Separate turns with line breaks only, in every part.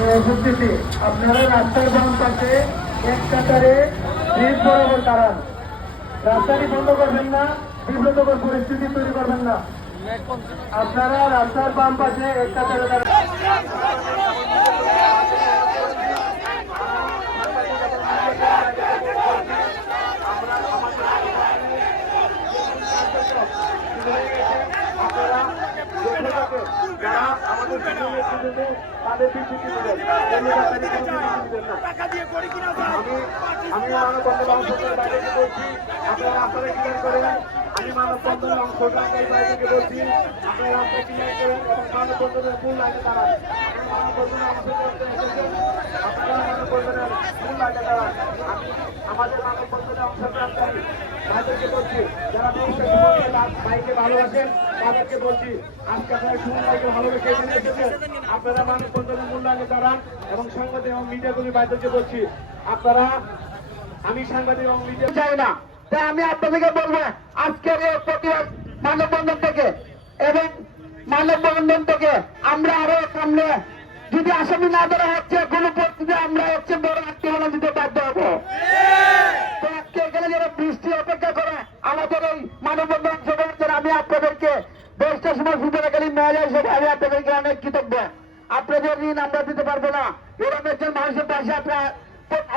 উপস্থিতি, আপনারা রাস্তার বাম পাশে এক কাতারে ব্রিজ বরাবর দাঁড়ান। রাস্তাটি বন্ধ করবেন না, বিব্রতকর পরিস্থিতি তৈরি করবেন না। আপনারা রাস্তার বাম পাশে এক কাতারে দাঁড়ান। যারা আমাদের তাদের বিবৃতি দেবেন এই রাস্তাটি কোনো বিবৃতি দেবেন না।
টাকা দিয়ে করি কিনা
আমি আমি মানব বন্ধন অংশগ্রহণ অংশগ্রহণকারী ভাইদেরকে বলছি, যারা বাইকে ভালোবাসেন, তাদেরকে বলছি, আজকে আপনারা সুমন বাইকে ভালোবেসে এখানে এসেছেন। আপনারা মানব বন্ধনের মূল লাইনে দাঁড়ান এবং সাংবাদিক এবং মিডিয়া কর্মী ভাইদেরকে বলছি, আপনারা, আমি সাংবাদিক এবং মিডিয়া চাই না। তাই আমি আপনাদেরকে বলব, আজকের এই প্রতিবাদ মানববন্ধন থেকে এবং মানববন্ধন থেকে আমরা আরও সামনে, যদি আসামি না ধরা হচ্ছে, কোন পরিস্থিতি আমরা হচ্ছে বড় আত্মীয় দিতে বাধ্য হব। এখানে যারা বৃষ্টি অপেক্ষা করে, আমাদের এই মানববন্ধন সভার আমি আপনাদেরকে দশটা সময় ফুটবলকালী মেয়াজ হিসেবে আমি আপনাদেরকে অনেক কৃতজ্ঞ। আপনাদের ঋণ আমরা দিতে পারব না। এরকম একজন মানুষের পাশে আপনার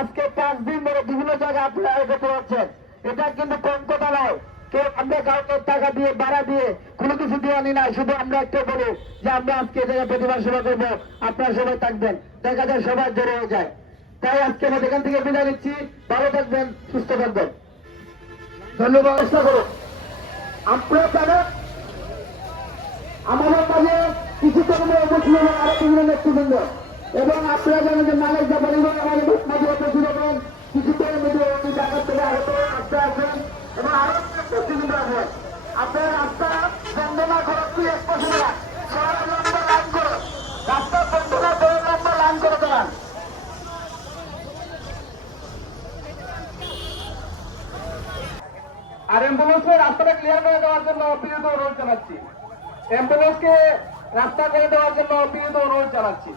আজকে পাঁচ দিন ধরে বিভিন্ন জায়গায় আপনারা একত্র হচ্ছেন। এটা কিন্তু কম কথা নয়। কেউ আমরা কাউকে টাকা দিয়ে, ভাড়া দিয়ে কোনো কিছু দিয়ে আনি না। শুধু আমরা একটা বলি যে আমরা আজকে এই জায়গায় প্রতিবাদ সভা করব। আপনারা সবাই থাকবেন। দেখা যায় সবাই জড়ো হয়ে যায়। তাই আজকে আমরা এখান থেকে বিদায় নিচ্ছি, ভালো থাকবেন, সুস্থ থাকবেন। ধন্যবাদ, চেষ্টা করুন আপনারা আমাদের মাঝে কিছু কর্মী উপস্থিত আরও বিভিন্ন নেতৃবৃন্দ। এবং আপনারা জানেন যে মালিক জাপানি আমাদের মাঝে উপস্থিত এবং কিছু কর্মী ঢাকা থেকে আহত আসতে আছেন এবং আরও নেতৃবৃন্দ আছেন আপনারা রাস্তা বন্ধ না করার কি এক পাশে দাঁড়ান সবাই লম্বা লাইন করো রাস্তা বন্ধ না করে লম্বা লাইন করে দাঁড়ান আর অ্যাম্বুলেন্সকে রাস্তাটা ক্লিয়ার করে দেওয়ার জন্য অপিরিত অনুরোধ জানাচ্ছি। অ্যাম্বুলেন্সকে রাস্তা করে দেওয়ার জন্য অপিরিত অনুরোধ জানাচ্ছি।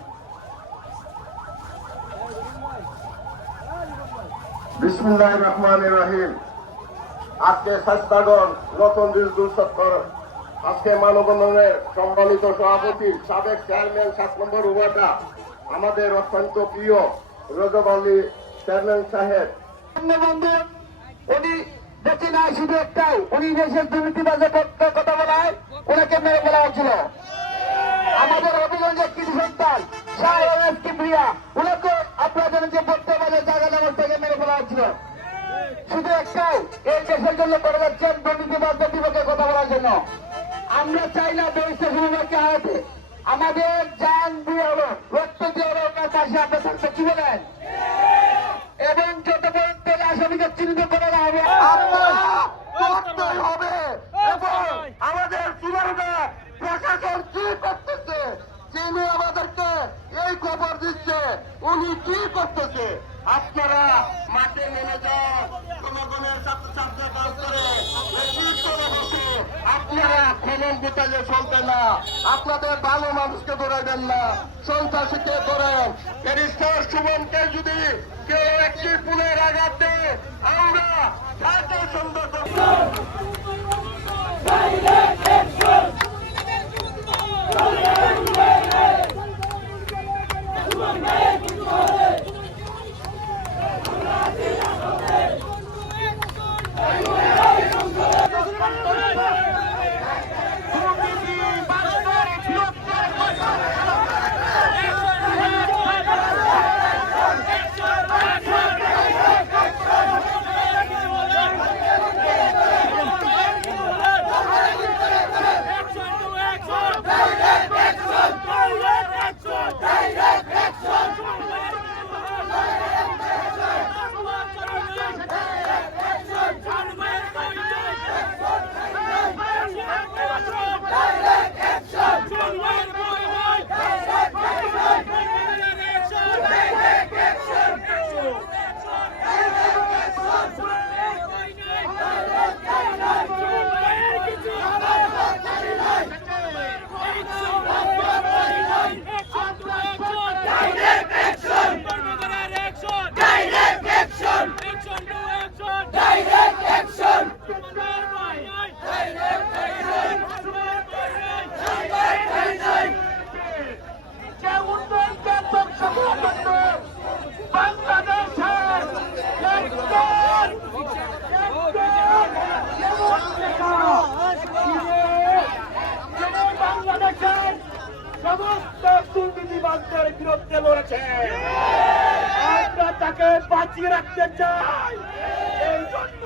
বিসমুল্লাহ রহমান রহিম। আজকে স্বাস্থ্যগণ নতুন বিদ্যুৎ সত্তর আজকে মানববন্ধনের সম্মানিত সভাপতি সাবেক চেয়ারম্যান সাত নম্বর উমাটা আমাদের অত্যন্ত প্রিয় রজব আলী চেয়ারম্যান সাহেব।
উনি বেঁচে শুধু একটাই। উনি দেশের দুর্নীতিবাজের কথা বলায়, ওনাকে মেরে ফেলা হচ্ছিল আমাদের অভিগঞ্জের কৃষি সন্তান, শাহ ওনাকে জানেন যে বর্তমানে জায়গা নামক থেকে মেরে ফেলা হচ্ছিল শুধু একটাই, এই দেশের জন্য করে যাচ্ছেন দুর্নীতিবাজদের বিপক্ষে কথা বলার জন্য। আমরা চাই না দেশের সমবাদকে হারাতে। আমাদের যান দিয়ে হলো রক্ত দিয়ে হলো ওনার পাশে আমরা থাকতে কি বলেন? এবং যত পর্যন্ত আসামিকে চিহ্নিত করা না হবে করতেই হবে এবং আমাদের চূড়ান্ত প্রশাসন কি করতেছে যিনি আমাদেরকে এই খবর দিচ্ছে উনি কি করতেছে? আপনারা মাঠে নেমে যান। জনগণের ছাত্রছাত্রী কাজ করে। আপনারা খনন না। আপনাদের ভালো মানুষকে ধরাবেন না। সন্ত্রাসীকে ধরেন। ব্যারিস্টার সুমনকে যদি কেউ একটি পুলের আঘাত আমরা সুন্দর আমরা তাকে বাঁচিয়ে রাখতে চাই। এই জন্য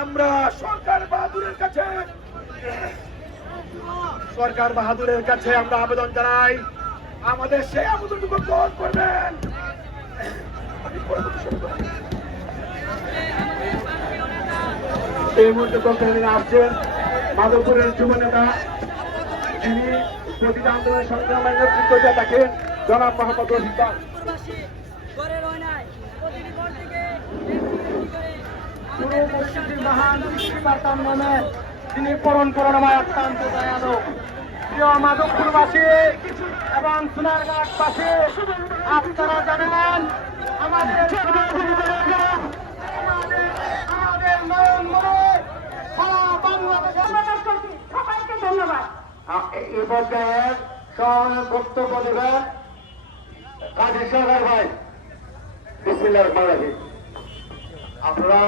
আমরা সরকার বাহাদুরের কাছে সরকার বাহাদুরের কাছে আমরা আবেদন জানাই। আমাদের সেই আবেদনটুকু গ্রহণ করবেন। এই মুহূর্তে আসছেন মাধবপুরের যুব নেতা, যিনি প্রতিটা আন্দোলনের সংগ্রামের নেতৃত্ব দিয়ে থাকেন জনাব মোহাম্মদ
থেকে
পুরো পরিস্থিতির মহান সৃষ্টিকর্তার নামে তিনি পরণ করণময় অত্যন্ত দয়ালু। প্রিয় মাধবপুরবাসী এবং সোনারঘাটবাসী আপনারা জানেন আমাদের আমাদের নয়ন মনে সারা
ধন্যবাদ
এ পর্যায়ে সভায় বক্তব্য দেবেন কাজী সরকার ভাই আপনারা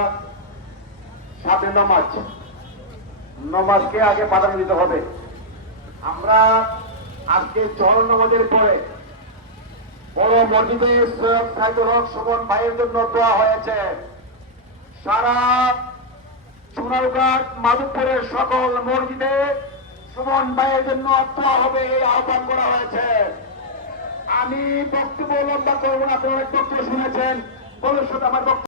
সাথে নামাজ। নামাজকে আগে প্রাধান্য দিতে হবে। আমরা আজকে চরণ নামাজের পরে বড় মসজিদে সৈয়দ সুমন ভাইয়ের জন্য দোয়া হয়েছে। সারা সোনারঘাট মাধবপুরের সকল মসজিদে সুমন ভাইয়ের জন্য দোয়া হবে এই আহ্বান করা হয়েছে। আমি বক্তব্য লম্বা করব না, আপনারা বক্তব্য শুনেছেন। ভবিষ্যৎ আমার বক্তব্য